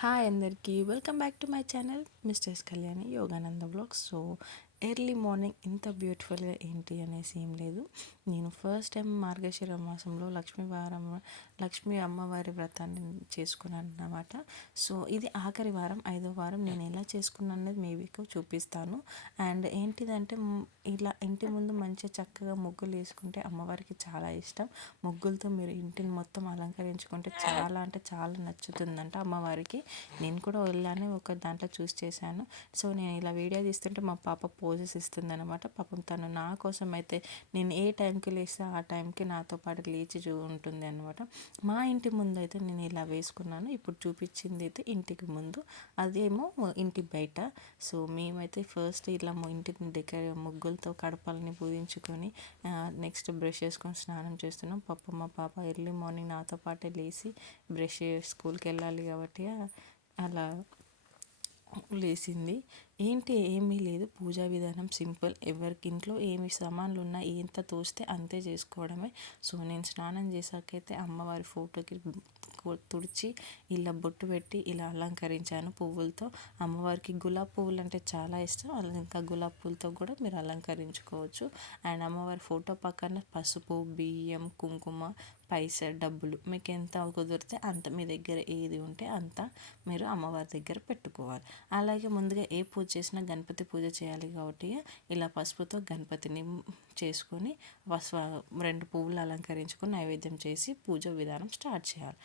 Hi అందరికీ welcome back to my channel Mrs Kalyani Yogananda blogs. So early morning ఇంత బ్యూటిఫుల్గా ఏంటి అనేసి ఏం లేదు. నేను ఫస్ట్ టైం మార్గశిర మాసంలో లక్ష్మీ అమ్మవారి వ్రతాన్ని చేసుకున్నాను అన్నమాట. సో ఇది ఆఖరి వారం, 5వ వారం. నేను ఎలా చేసుకున్నాను అనేది మేబీకు చూపిస్తాను. అండ్ ఏంటిదంటే ఇలా ఇంటి ముందు మంచిగా చక్కగా ముగ్గులు వేసుకుంటే అమ్మవారికి చాలా ఇష్టం. ముగ్గులతో మీరు ఇంటిని మొత్తం అలంకరించుకుంటే చాలా అంటే చాలా నచ్చుతుందంట అమ్మవారికి. నేను కూడా వెళ్ళాను, ఒక దాంట్లో చూస్ చేశాను. సో నేను ఇలా వీడియో తీస్తుంటే మా పాప పోజెస్ ఇస్తుంది అనమాట. పాపం తను నా కోసం అయితే నేను ఏ టైంకి లేస్తే ఆ టైంకి నాతో పాటు లేచి ఉంటుంది అనమాట. మా ఇంటి ముందు అయితే నేను ఇలా వేసుకున్నాను. ఇప్పుడు చూపించింది అయితే ఇంటికి ముందు, అదేమో ఇంటి బయట. సో మేమైతే ఫస్ట్ ఇలా ఇంటి దగ్గర ముగ్గులతో కడపల్ని పూజించుకొని నెక్స్ట్ బ్రష్ చేసుకొని స్నానం చేస్తున్నాం. మా పాప ఎర్లీ మార్నింగ్ నాతో పాటే లేచి బ్రష్ స్కూల్కి వెళ్ళాలి కాబట్టి అలా లేచింది. ఏమీ లేదు, పూజా విధానం సింపుల్. ఎవరికి ఇంట్లో ఏమి సామాన్లు ఉన్నా ఎంత తోస్తే అంతే చేసుకోవడమే. సో నేను స్నానం చేసాకైతే అమ్మవారి ఫోటోకి తుడిచి ఇలా బొట్టు పెట్టి ఇలా అలంకరించాను పువ్వులతో. అమ్మవారికి గులాబీ పువ్వులు అంటే చాలా ఇష్టం, అలా ఇంకా గులాబీ పువ్వులతో కూడా మీరు అలంకరించుకోవచ్చు. అండ్ అమ్మవారి ఫోటో పక్కన పసుపు, బియ్యం, కుంకుమ, పైసా, డబ్బులు మీకు ఎంత కుదిరితే అంత, మీ దగ్గర ఏది ఉంటే అంత మీరు అమ్మవారి దగ్గర పెట్టుకోవాలి. అలాగే ముందుగా ఏ పూజ చేసినా గణపతి పూజ చేయాలి కాబట్టి ఇలా పసుపుతో గణపతిని చేసుకొని 2 పువ్వులు అలంకరించుకొని నైవేద్యం చేసి పూజ విధానం స్టార్ట్ చేయాలి.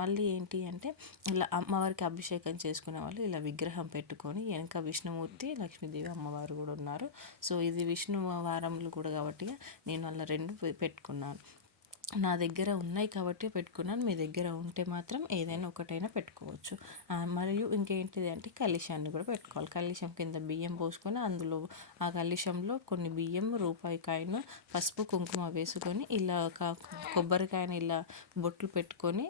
మళ్ళీ ఏంటి అంటే ఇలా అమ్మవారికి అభిషేకం చేసుకునే వాళ్ళు ఇలా విగ్రహం పెట్టుకొని, వెనక విష్ణుమూర్తి, లక్ష్మీదేవి అమ్మవారు కూడా ఉన్నారు. సో ఇది విష్ణు వారములు కూడా కాబట్టి నేను అలా 2 పెట్టుకున్నాను. నా దగ్గర ఉన్నాయి కాబట్టి పెట్టుకున్నాను. మీ దగ్గర ఉంటే మాత్రం ఏదైనా ఒకటైనా పెట్టుకోవచ్చు. మరియు ఇంకేంటిది అంటే కలశాన్ని కూడా పెట్టుకోవాలి. కలశం కింద బియ్యం పోసుకొని అందులో ఆ కలశంలో కొన్ని బియ్యం, రూపాయి కాయను, పసుపు, కుంకుమ వేసుకొని ఇలా కొబ్బరికాయని ఇలా బొట్లు పెట్టుకొని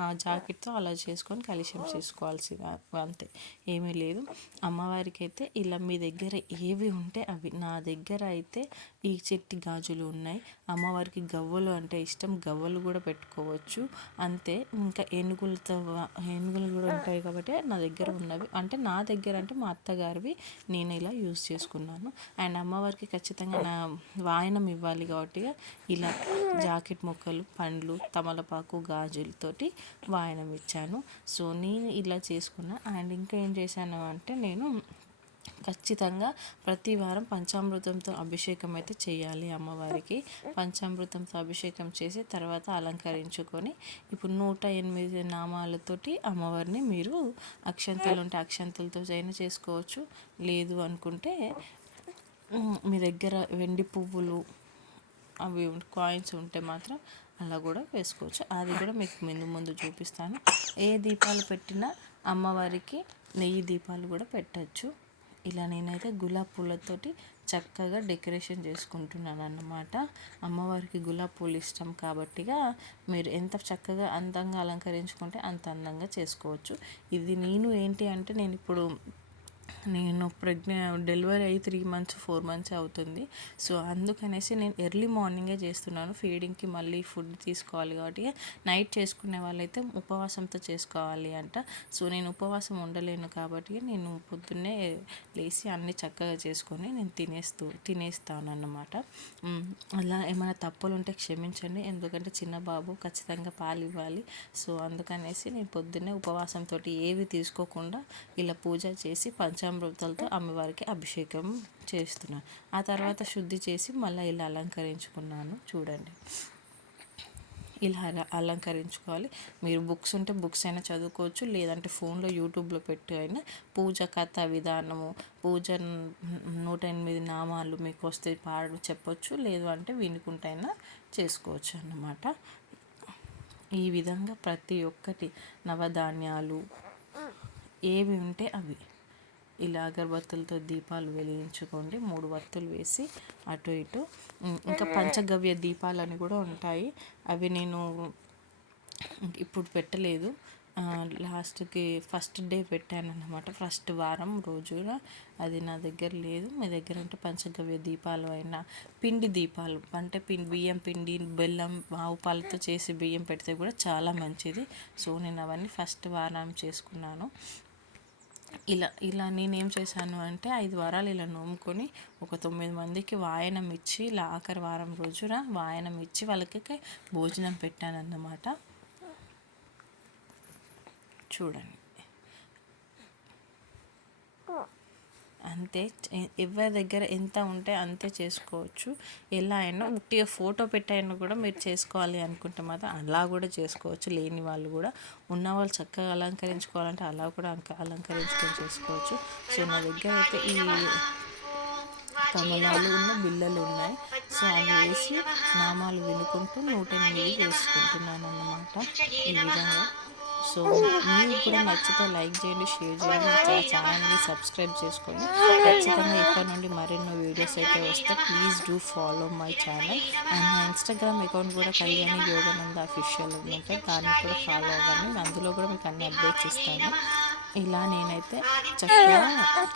ఆ జాకెట్తో అలా చేసుకొని కలశం చేసుకోవాల్సింది, అంతే, ఏమీ లేదు. అమ్మవారికి అయితే ఇలా మీ దగ్గర ఏవి ఉంటే అవి. నా దగ్గర అయితే ఈ చెట్టి గాజులు ఉన్నాయి. అమ్మవారికి గవ్వలు అంటే ఇష్టం, గవ్వలు కూడా పెట్టుకోవచ్చు, అంతే. ఇంకా ఏనుగులు కూడా ఉంటాయి కాబట్టి నా దగ్గర ఉన్నవి, అంటే నా దగ్గర అంటే మా అత్తగారివి నేను ఇలా యూజ్ చేసుకున్నాను. అండ్ అమ్మవారికి ఖచ్చితంగా నా వాయనం ఇవ్వాలి కాబట్టి ఇలా జాకెట్ ముక్కలు, పండ్లు, తమలపాకు, గాజులతోటి వాయనం ఇచ్చాను. సో నేను ఇలా చేసుకున్నా. అండ్ ఇంకా ఏం చేశాను అంటే నేను ఖచ్చితంగా ప్రతి వారం పంచామృతంతో అభిషేకం అయితే చేయాలి అమ్మవారికి. పంచామృతంతో అభిషేకం చేసి తర్వాత అలంకరించుకొని ఇప్పుడు 108 నామాలతోటి అమ్మవారిని మీరు అక్షంతలు ఉంటే అక్షంతలతో అయినా చేసుకోవచ్చు. లేదు అనుకుంటే మీ దగ్గర వెండి పువ్వులు అవి కాయిన్స్ ఉంటే మాత్రం అలా కూడా వేసుకోవచ్చు. అది కూడా మీకు ముందు చూపిస్తాను. ఏ దీపాలు పెట్టినా అమ్మవారికి నెయ్యి దీపాలు కూడా పెట్టచ్చు. ఇలా నేనైతే గులాబీ పూలతోటి చక్కగా డెకరేషన్ చేసుకుంటున్నాను అన్నమాట. అమ్మవారికి గులాబీ పూలు ఇష్టం కాబట్టిగా మీరు ఎంత చక్కగా అందంగా అలంకరించుకుంటే అంత అందంగా చేసుకోవచ్చు. ఇది నేను ఏంటి అంటే నేను డెలివరీ అయ్యి 3 months 4 months అవుతుంది. సో అందుకనేసి నేను ఎర్లీ మార్నింగే చేస్తున్నాను. ఫీడింగ్కి మళ్ళీ ఫుడ్ తీసుకోవాలి కాబట్టి నైట్ చేసుకునే వాళ్ళైతే ఉపవాసంతో చేసుకోవాలి అంట. సో నేను ఉపవాసం ఉండలేను కాబట్టి నేను పొద్దున్నే లేచి అన్నీ చక్కగా చేసుకొని నేను తినేస్తాను అన్నమాట. అలా ఏమైనా తప్పులు ఉంటే క్షమించండి, ఎందుకంటే చిన్న బాబు ఖచ్చితంగా పాలు ఇవ్వాలి. సో అందుకనేసి నేను పొద్దున్నే ఉపవాసంతో ఏవి తీసుకోకుండా ఇలా పూజ చేసి పంచామృతాలతో అమ్మవారికి అభిషేకం చేస్తున్నాను. ఆ తర్వాత శుద్ధి చేసి మళ్ళీ ఇలా అలంకరించుకున్నాను. చూడండి, ఇలా అలంకరించుకోవాలి. మీరు బుక్స్ ఉంటే బుక్స్ అయినా చదువుకోవచ్చు, లేదంటే ఫోన్లో యూట్యూబ్లో పెట్టి అయినా పూజ కథ విధానము, పూజ 108 నామాలు మీకు వస్తే చెప్పొచ్చు, లేదు అంటే వినుకుంటైనా చేసుకోవచ్చు అన్నమాట. ఈ విధంగా ప్రతి ఒక్కటి నవధాన్యాలు ఏవి ఉంటే అవి ఇలా అగరబత్తులతో దీపాలు వెలిగించుకోండి. 3 వత్తులు వేసి అటు ఇటు. ఇంకా పంచగవ్య దీపాలు అని కూడా ఉంటాయి, అవి నేను ఇప్పుడు పెట్టలేదు. లాస్ట్కి ఫస్ట్ డే పెట్టాను అన్నమాట. ఫస్ట్ వారం రోజున అది నా దగ్గర లేదు. మీ దగ్గర ఉంటే పంచగవ్య దీపాలు అయినా పిండి దీపాలు అంటే బియ్యం పిండి బెల్లం ఆవు పాలతో చేసి బియ్యం పెడితే కూడా చాలా మంచిది. సో నేను అవన్నీ ఫస్ట్ వారం చేసుకున్నాను. ఇలా నేనేం చేశాను అంటే 5 వారాలు ఇలా నోముకొని ఒక 9 మందికి వాయనం ఇచ్చి ఆఖరి వారం రోజున వాయనం ఇచ్చి వాళ్ళకి భోజనం పెట్టానన్నమాట. చూడండి అంతే. ఎవరి దగ్గర ఎంత ఉంటే అంతే చేసుకోవచ్చు. ఎలా అయినా ఉట్టిగా ఫోటో పెట్టైనా కూడా మీరు చేసుకోవాలి అనుకుంటే మాత్రం అలా కూడా చేసుకోవచ్చు. లేని వాళ్ళు కూడా, ఉన్నవాళ్ళు చక్కగా అలంకరించుకోవాలంటే అలా కూడా అలంకరించుకొని చేసుకోవచ్చు. సో నా దగ్గర అయితే ఈ కమలాలు బిళ్ళలు ఉన్నాయి. సో అవి వేసి నామాలు వినుకుంటూ 108 వేసుకుంటున్నాను అన్నమాట ఈ విధంగా. సో మీకు కూడా నచ్చితే లైక్ చేయండి, షేర్ చేయండి, మా ఛానల్ని సబ్స్క్రైబ్ చేసుకోండి. ఖచ్చితంగా ఇక్కడ నుండి మరెన్నో వీడియోస్ అయితే వస్తే please do follow my channel. And నా ఇన్స్టాగ్రామ్ అకౌంట్ కూడా కళ్యాణి యోగానంద అఫీషియల్ ఉంటుంది, దాన్ని కూడా ఫాలో అవ్వండి. అందులో కూడా మీకు అన్ని అప్డేట్స్ ఇస్తాను. ఇలా నేనైతే చక్కగా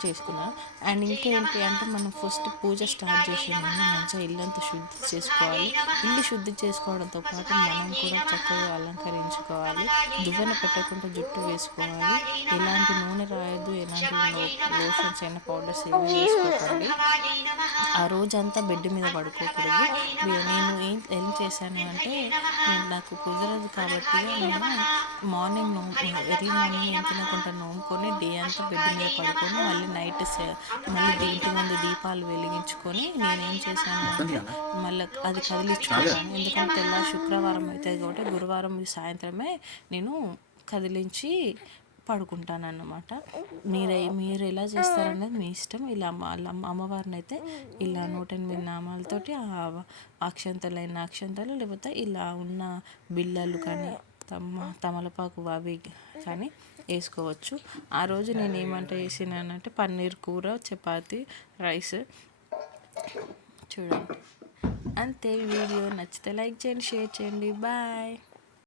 చేసుకున్నాను. అండ్ ఇంకేంటి అంటే మనం ఫస్ట్ పూజ స్టార్ట్ చేసే ముందు మంచిగా ఇల్లంతా శుద్ధి చేసుకోవాలి. ఇల్లు శుద్ధి చేసుకోవడంతో పాటు మనం కూడా చక్కగా అలంకరించుకోవాలి. దువ్వెన పెట్టకుండా జుట్టు వేసుకోవాలి. ఎలాంటి నూనె రాయొద్దు, ఎలాంటి లోషన్స్ అయినా పౌడర్స్ ఏమి వేసుకోకండి. ఆ రోజంతా బెడ్ మీద పడుకోకూడదు. నేను ఏం చేశాను అంటే నాకు కుదరదు కాబట్టి నేను మార్నింగ్ ఎర్లీ మార్నింగ్ ఏం తినకుండా నోముకొని డే అంతా బెడ్ మీద పడుకొని మళ్ళీ నైట్ మళ్ళీ ఇంటి ముందు దీపాలు వెలిగించుకొని నేనేం చేశాను అంటే మళ్ళీ అది కదిలించుకున్నాను. ఎందుకంటే శుక్రవారం అవుతుంది కాబట్టి గురువారం సాయంత్రమే నేను కదిలించి పడుకుంటాను అన్నమాట. మీరు ఎలా చేస్తారనేది మీ ఇష్టం. ఇలా అమ్మవారిని అయితే ఇలా 108 నామాలతోటి అక్షంతలైన అక్షంతలు లేకపోతే ఇలా ఉన్న బిళ్ళలు కానీ తమలపాకు అవి కానీ వేసుకోవచ్చు. ఆ రోజు నేను ఏమంట చేసినానంటే పన్నీర్ కూర, చపాతి, రైస్. చూడండి అంతే. వీడియో నచ్చితే లైక్ చేయండి, షేర్ చేయండి. బాయ్.